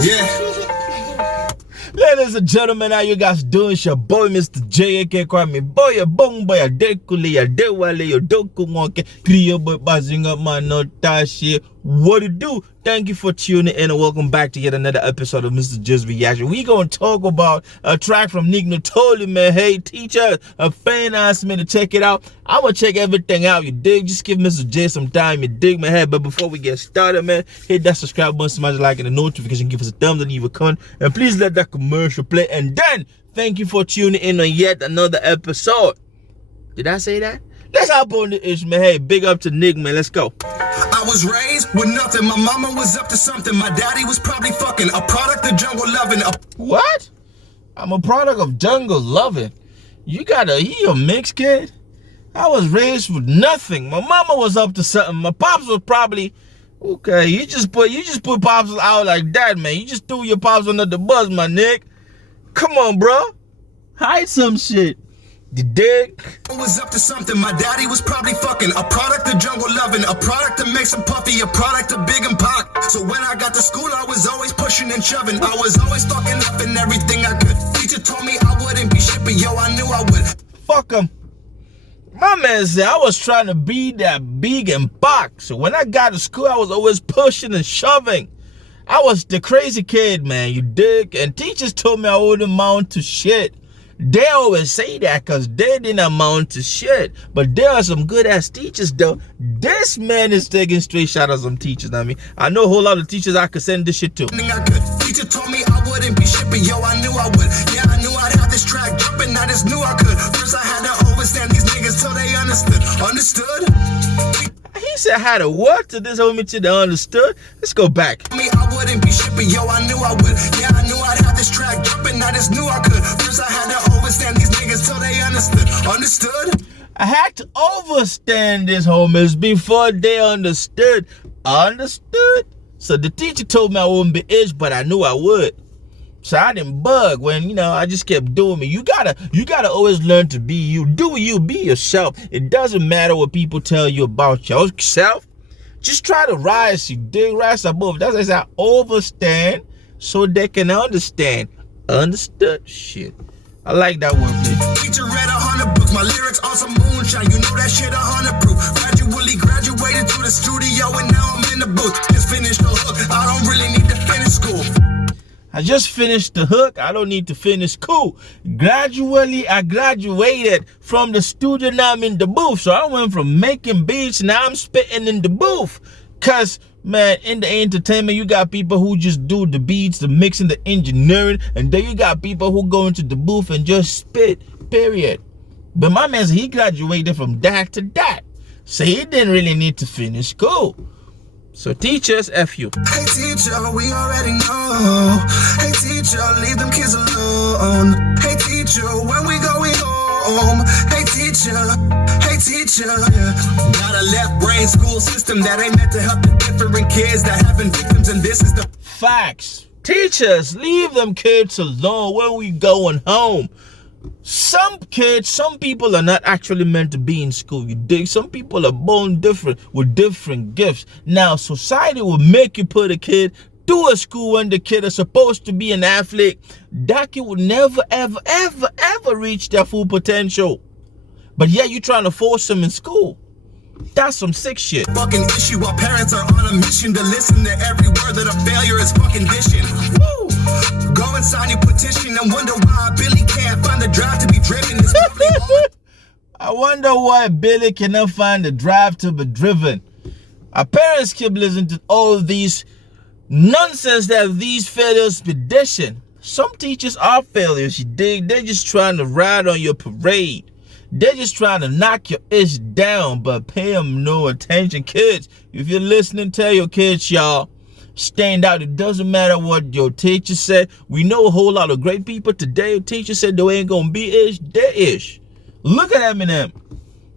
Yeah. Ladies and gentlemen, how you guys doing? It's your boy, MisterJaay, aka Kwame. Boy, your bong boy, your dekule, your dewale, your doku wonke, kriyo boy, bazinga man, no tashi. What it do? Thank you for tuning in and welcome back to yet another episode of MisterJaay's Reaction. We gonna talk about a track from Nittoli, man. Hey, teachers, a fan asked me to check it out. I'm gonna check everything out, you dig? Just give MisterJaay some time, you dig, my head. But before we get started, man, hit that subscribe button, smash the like and the notification, give us a thumbs up, leave a comment, and please let that commercial play. And then, thank you for tuning in on yet another episode. Did I say that? Let's hop on the ish, man. Hey, big up to Nick, man. Let's go. I was raised with nothing. My mama was up to something. My daddy was probably fucking a product of jungle loving. What? I'm a product of jungle loving. You he a mixed kid? I was raised with nothing. My mama was up to something. My pops was probably okay. You just put pops out like that, man. You just threw your pops under the bus, my Nick. Come on, bro. Hide some shit. The dick. I was up to something. My daddy was probably fucking a product of jungle loving, a product that makes him puffy, a product of big and Pac. So when I got to school, I was always pushing and shoving. I was always fucking up in everything I could. Teacher told me I wouldn't be shit, but yo, I knew I would. Fuck him. My man said I was trying to be that big and Pac. So when I got to school, I was always pushing and shoving. I was the crazy kid, man, you dig? And teachers told me I wouldn't amount to shit. They always say that because they didn't amount to shit. But there are some good ass teachers though. This man is taking straight shot at some teachers. I know a whole lot of teachers I could send this shit to. Teacher told me I wouldn't be shit, but yo, I knew I would. Yeah, I knew I'd have this track jumping. I just knew I could. First I had to overstand these niggas till they understood. Understood? He said I had to what to this homie till they understood? Let's go back. Me, I wouldn't be shit, but yo, I knew I would. Yeah, I knew I'd have this track jumping. I just knew I could. First I had to overstand these niggas till they understood. Understood? I had to overstand these homies before they understood. Understood? So the teacher told me I wouldn't be ish, but I knew I would. So I didn't bug when, I just kept doing me. You gotta always learn to be you. Do you, be yourself. It doesn't matter what people tell you about yourself. Just try to rise, you dig, rise above. That's why I say overstand so they can understand. Understood? Shit. I like that word, please. Teacher read 100 books, my lyrics on some moonshine. You know that shit 100 proof. Gradually graduated to the studio and now I'm in the booth. Just finished the hook, I don't really need to finish school. I just finished the hook. I don't need to finish school. Gradually, I graduated from the studio. Now I'm in the booth. So I went from making beats. Now I'm spitting in the booth. Because, man, in the entertainment, you got people who just do the beats, the mixing, the engineering. And then you got people who go into the booth and just spit, period. But my man, he graduated from that to that. So he didn't really need to finish school. So teachers, F you. Hey teacher, we already know. Hey teacher, leave them kids alone. Hey teacher, when we going home. Hey teacher, yeah. Got a left brain school system that ain't meant to help the different kids that have been victims, and this is the facts. Teachers, leave them kids alone when we going home. Some people are not actually meant to be in school, you dig? Some people are born different with different gifts. Now, society will make you put a kid through a school when the kid is supposed to be an athlete. That kid will never, ever, ever, ever reach their full potential. But yeah, you're trying to force them in school. That's some sick shit. Fucking issue while parents are on a mission to listen to every word that a failure is fucking dishing. Woo! Go and sign your petition and wonder why Billy can't find the drive to be driven. I wonder why Billy cannot find the drive to be driven. Our parents keep listening to all these nonsense that these failures be dishing. Some teachers are failures, you dig? They're just trying to ride on your parade. They're just trying to knock your ish down, but pay them no attention. Kids, if you're listening, tell your kids, y'all, stand out. It doesn't matter what your teacher said. We know a whole lot of great people today. Teacher said they ain't gonna be ish, they're ish. Look at Eminem.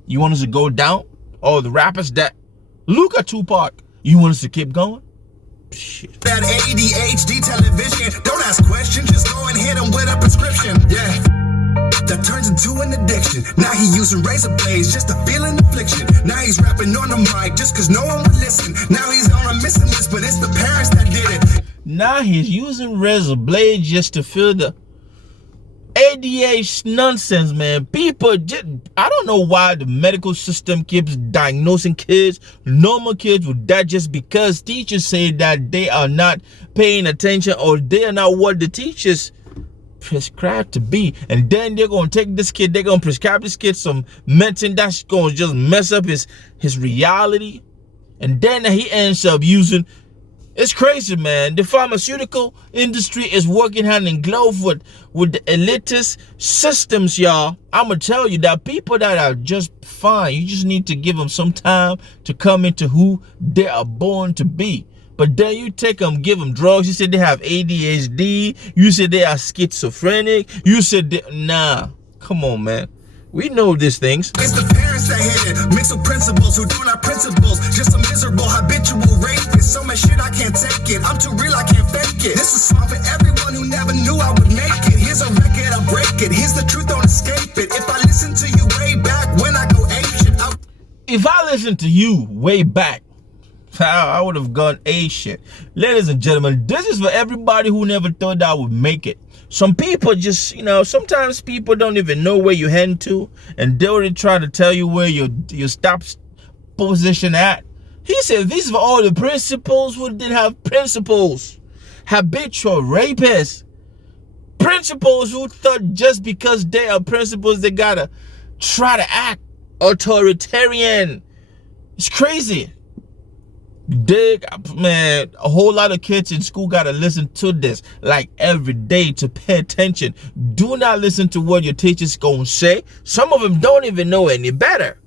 You want us to go down? Oh, the rappers that look at Tupac. You want us to keep going? Shit. That ADHD television. Don't ask questions, just go and hit them with a prescription. Yeah. That turns into an addiction. Now he using razor blades just to feel an affliction. Now he's rapping on the mic just cause no one would listen. Now he's on a missing list, but it's the parents that did it. Now he's using razor blades just to fill the ADH nonsense, man. People just, I don't know why the medical system keeps diagnosing kids, normal kids, with that just because teachers say that they are not paying attention or they are not what the teachers prescribed to be. And then they're going to take this kid, they're going to prescribe this kid some medicine that's going to just mess up his reality. And then he ends up using, it's crazy, man. The pharmaceutical industry is working hand in glove with the elitist systems, y'all. I'm going to tell you that people that are just fine, you just need to give them some time to come into who they are born to be. But then you take them, give them drugs. You said they have ADHD. You said they are schizophrenic. You said nah, come on, man. We know these things. It's the parents that hit it. Mix of principles who do not principles. Just a miserable habitual rapist. So much shit I can't take it. I'm too real, I can't fake it. This is song for everyone who never knew I would make it. Here's a record, I'll break it. Here's the truth, don't escape it. If I listen to you way back when I go apeshit, if I listen to you way back, I would have gone shit. Ladies and gentlemen, this is for everybody who never thought that I would make it. Some people just, sometimes people don't even know where you heading to, and they're already trying to tell you where your stop position at. He said these are all the principals who didn't have principles. Habitual rapists. Principals who thought just because they are principals, they gotta try to act authoritarian. It's crazy. Dig, man, a whole lot of kids in school gotta listen to this like every day to pay attention. Do not listen to what your teachers gonna say. Some of them don't even know any better.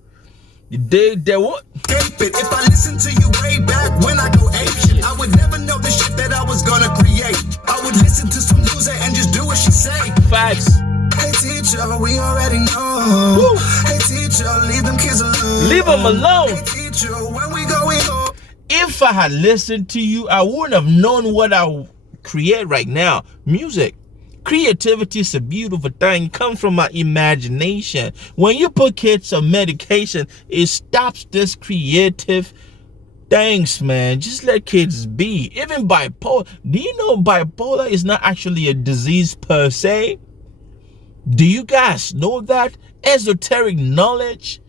You dig? They what? If I listen to you way back when I go apeshit, I would never know the shit that I was gonna create. I would listen to some loser and just do what she say. Facts. Hey teacher, we already know. Woo. Hey teacher, leave them kids alone. Leave them alone. Hey teacher, when we going home. If I had listened to you, I wouldn't have known what I create right now. Music. Creativity is a beautiful thing. It comes from my imagination. When you put kids on medication, it stops this creative things, man. Just let kids be. Even bipolar. Do you know bipolar is not actually a disease per se? Do you guys know that? Esoteric knowledge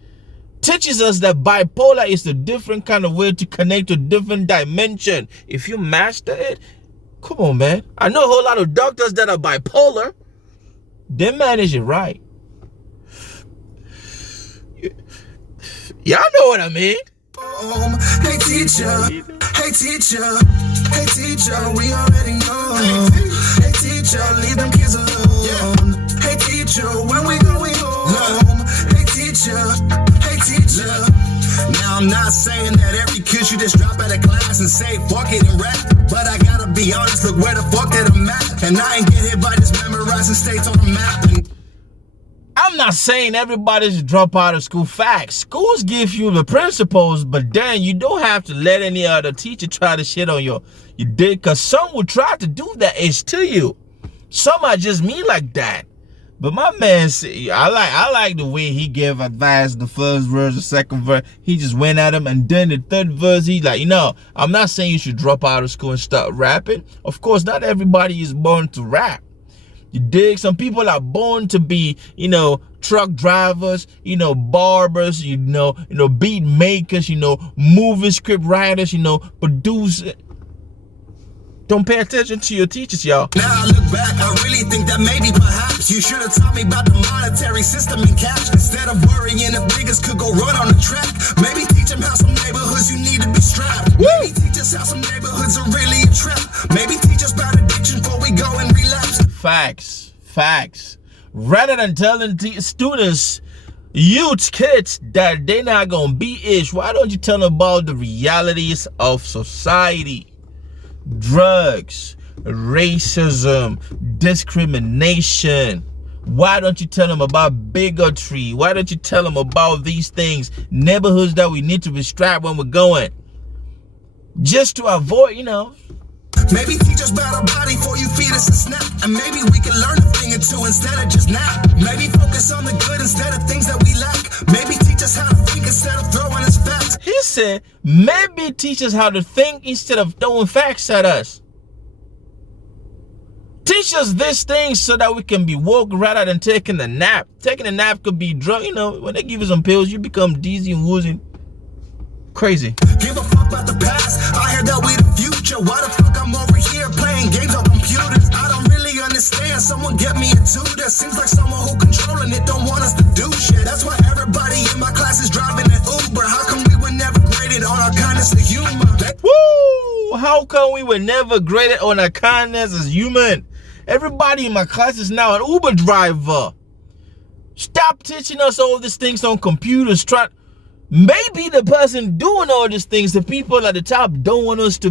teaches us that bipolar is a different kind of way to connect to different dimension. If you master it, come on, man. I know a whole lot of doctors that are bipolar. They manage it right. Y'all know what I mean. Hey teacher, hey teacher, hey teacher, we already know. Hey teacher, leave them kids alone. Hey teacher, when we going home. Hey teacher, hey teacher. Now I'm not saying that every kid should just drop out of class and say fuck it and rap, but I gotta be honest, look where the fuck that I'm at, and I ain't get hit by just memorizing states on the map. I'm not saying everybody should drop out of school. Facts. Schools give you the principles, but then you don't have to let any other teacher try to shit on you dig, because some will try to do that is to you. Some are just mean like that. But my man, I like the way he gave advice, the first verse, the second verse. He just went at him, and then the third verse, he like, I'm not saying you should drop out of school and start rapping. Of course, not everybody is born to rap. You dig? Some people are born to be, truck drivers, barbers, beat makers, movie script writers, producers. Don't pay attention to your teachers, y'all. Now I look back, I really think that maybe perhaps you should have taught me about the monetary system in cash instead of worrying if niggas could go run on the track. Maybe teach them how some neighborhoods you need to be strapped. Woo! Maybe teach us how some neighborhoods are really a trap. Maybe teach us about addiction before we go and relapse. Facts. Rather than telling students, youth, kids, that they're not gonna be ish, why don't you tell them about the realities of society? Drugs, racism, discrimination. Why don't you tell them about bigotry? Why don't you tell them about these things? Neighborhoods that we need to be strapped when we're going. Just to avoid, Maybe teach us about our body before you feed us a snap. And maybe we can learn a thing or two instead of just nap. Maybe focus on the good instead of things that we lack. Maybe teach us how to think instead of throwing us facts. He said, maybe teach us how to think instead of throwing facts at us. Teach us these things so that we can be woke rather than taking a nap. Taking a nap could be drug. You know, when they give you some pills, you become dizzy and woozy. Crazy. Give a fuck about the past. I heard that we the future. Why the fuck I'm over here playing games on computers? I don't really understand. Someone get me a tutor. Seems like someone who controlling it don't want us to do shit. That's why everybody in my class is driving an Uber. How come we were never graded on our kindness and humor? Woo! How come we were never graded on our kindness as human? Everybody in my class is now an Uber driver. Stop teaching us all these things on computers. Maybe the person doing all these things, the people at the top, don't want us to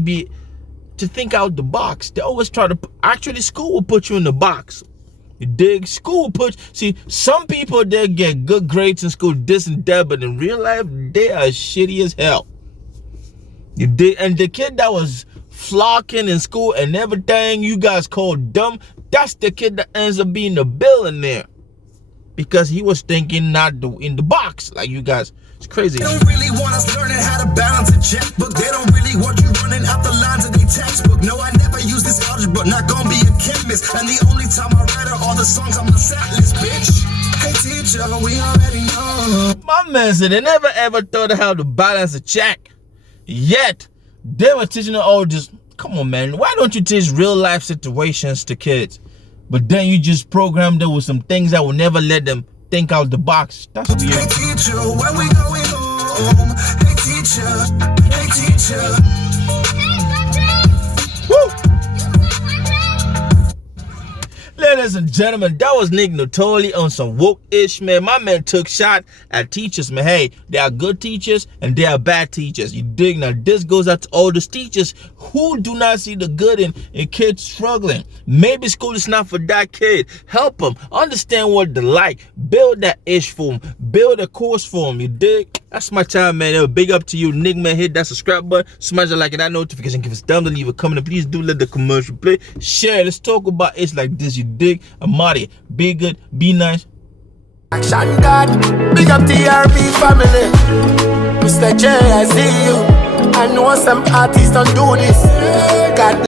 think out the box. They always try to, actually school will put you in the box. You dig? School see, some people, they get good grades in school, this and that, but in real life, they are shitty as hell. You dig? And the kid that was flocking in school and everything you guys call dumb, that's the kid that ends up being a billionaire. Because he was thinking not in the box like you guys. It's crazy. They don't really want us learning how to balance a checkbook. They don't really want you running out the lines of their textbook. No, I never use this algebra, not gonna be a chemist. And the only time I read are all the songs on my set list, bitch. Hey teacher, we already know. My man said they never ever thought of how to balance a check. Yet, they were teaching all just, come on man, why don't you teach real life situations to kids? But then you just program them with some things that will never let them think out the box. That's weird. Hey teacher, when we going home? Hey teacher, Woo! Ladies and gentlemen, that was Nittoli on some woke-ish, man. My man took shot at teachers, man. Hey, there are good teachers and there are bad teachers. You dig? Now, this goes out to all those teachers who do not see the good in kids struggling. Maybe school is not for that kid. Help them. Understand what they like. Build that ish for them. Build a course for them. You dig? That's my time, man. Big up to you, Nick, man. Hit that subscribe button. Smash the like and that notification. Give us a thumb to leave a comment. And please do let the commercial play. Share. Let's talk about it like this. You dig? Amadi. Be good. Be nice. Action God. Big up TRB family. MisterJaay, I see you. I know some artists don't do this. God.